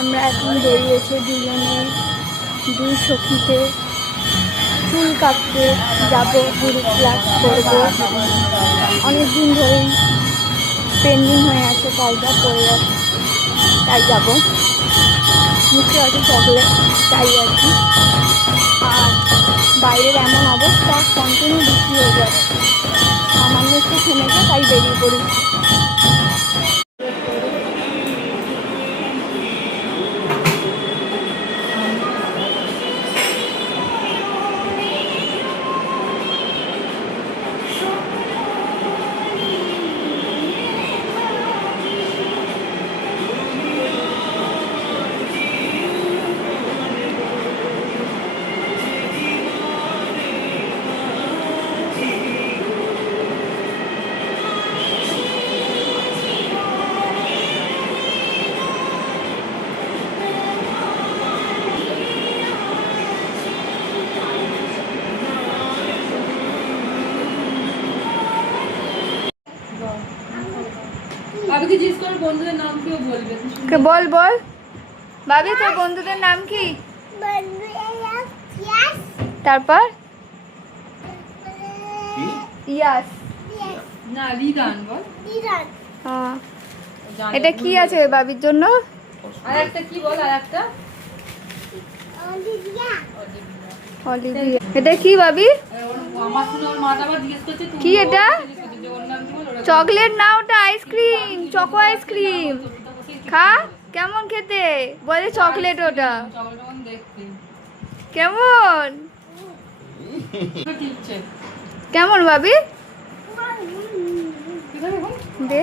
আমরা এখন বেরিয়েছি দুই সখীতে চুল কাটতে যাব, গুরু ক্লাস করবো। অনেকদিন ধরেই পেন্ডিং হয়ে আছে, কাজটা পড়ে যাচ্ছে, তাই যাবো। মুখে আছে চকলেট, তাই আর কি। আর বাইরের এমন অবস্থা, কন্টিনিউ বৃষ্টি হয়ে যাচ্ছে, সামান্য একটু থেমেছে, তাই বেরিয়ে পড়ি। বল বল ভাবি, তোর বন্ধুদের নাম কি? তারপর ইয়াস না, রিদান বল। হ্যাঁ, এটা কি আছে বাবির জন্য? আর একটা কি বল, আর একটা অলিভিয়া। এটা কি বাবি? কি এটা? চকলেট না, ওটা আইসক্রিম, চকো আইসক্রিম। খা, কেমন খেতে? বলে চকলেট, ওটা কেমন কেমন ভাবি? দে।